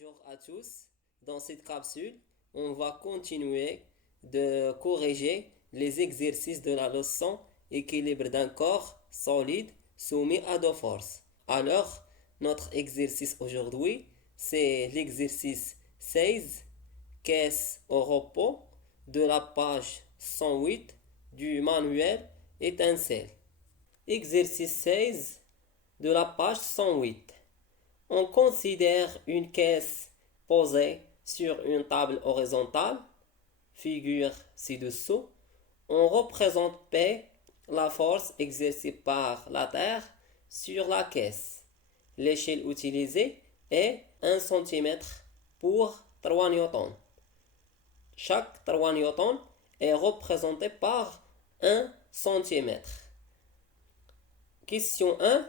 Bonjour à tous. Dans cette capsule, on va continuer de corriger les exercices de la leçon équilibre d'un corps solide soumis à deux forces. Alors, notre exercice aujourd'hui, c'est l'exercice 16, caisse au repos, de la page 108 du manuel étincelle. Exercice 16 de la page 108. On considère une caisse posée sur une table horizontale, figure ci-dessous. On représente P, la force exercée par la Terre sur la caisse. L'échelle utilisée est 1 cm pour 3 newtons. Chaque 3 newtons est représenté par 1 cm. Question 1.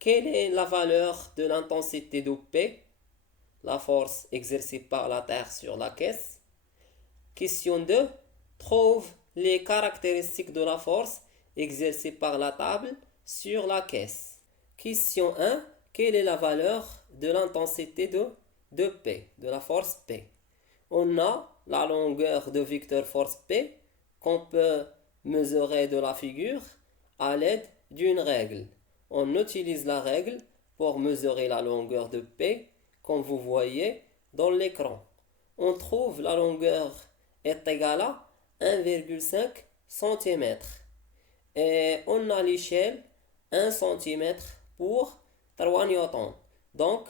Quelle est la valeur de l'intensité de P, la force exercée par la Terre sur la caisse? Question 2. Trouve les caractéristiques de la force exercée par la table sur la caisse. Question 1. Quelle est la valeur de l'intensité de P, de la force P? On a la longueur de vecteur force P qu'on peut mesurer de la figure à l'aide d'une règle. On utilise la règle pour mesurer la longueur de P, comme vous voyez dans l'écran. On trouve la longueur est égale à 1,5 cm. Et on a l'échelle 1 cm pour 3 newtons. Donc,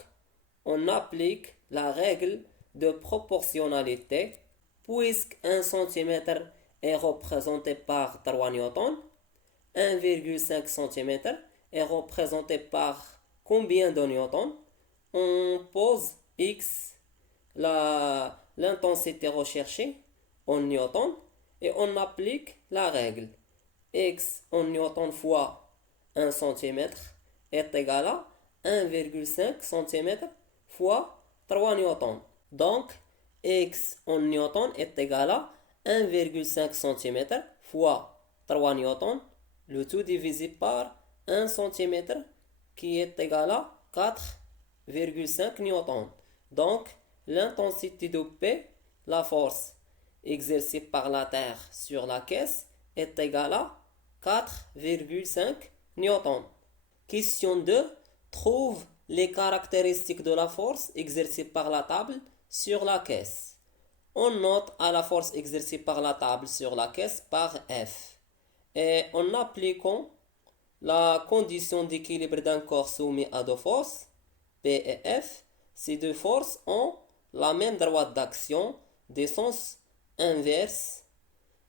on applique la règle de proportionnalité. Puisque 1 cm est représenté par 3 newtons, 1,5 cm est représenté par combien de newtons? On pose X, l'intensité recherchée en newtons, et on applique la règle. X en newtons fois 1 cm est égal à 1,5 cm fois 3 newtons. Donc, X en newtons est égal à 1,5 cm fois 3 newtons, le tout divisé par 1 cm qui est égal à 4,5 newtons. Donc, l'intensité de P, la force exercée par la Terre sur la caisse, est égale à 4,5 newtons. Question 2. Trouve les caractéristiques de la force exercée par la table sur la caisse. On note à la force exercée par la table sur la caisse par F. Et en appliquant la condition d'équilibre d'un corps soumis à deux forces, P et F, ces deux forces ont la même droite d'action, des sens inverses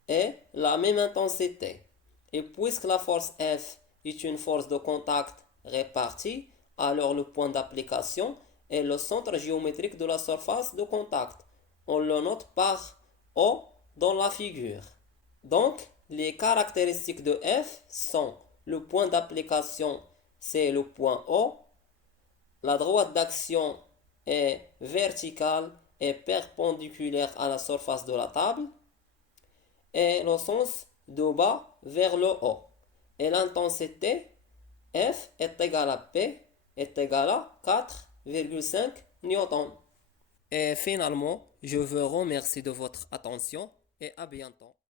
et la même intensité. Et puisque la force F est une force de contact répartie, alors le point d'application est le centre géométrique de la surface de contact. On le note par O dans la figure. Donc, les caractéristiques de F sont le point d'application, c'est le point O, la droite d'action est verticale et perpendiculaire à la surface de la table, et le sens de bas vers le haut. Et l'intensité F est égale à P est égale à 4,5 newtons. Et finalement, je vous remercie de votre attention et à bientôt.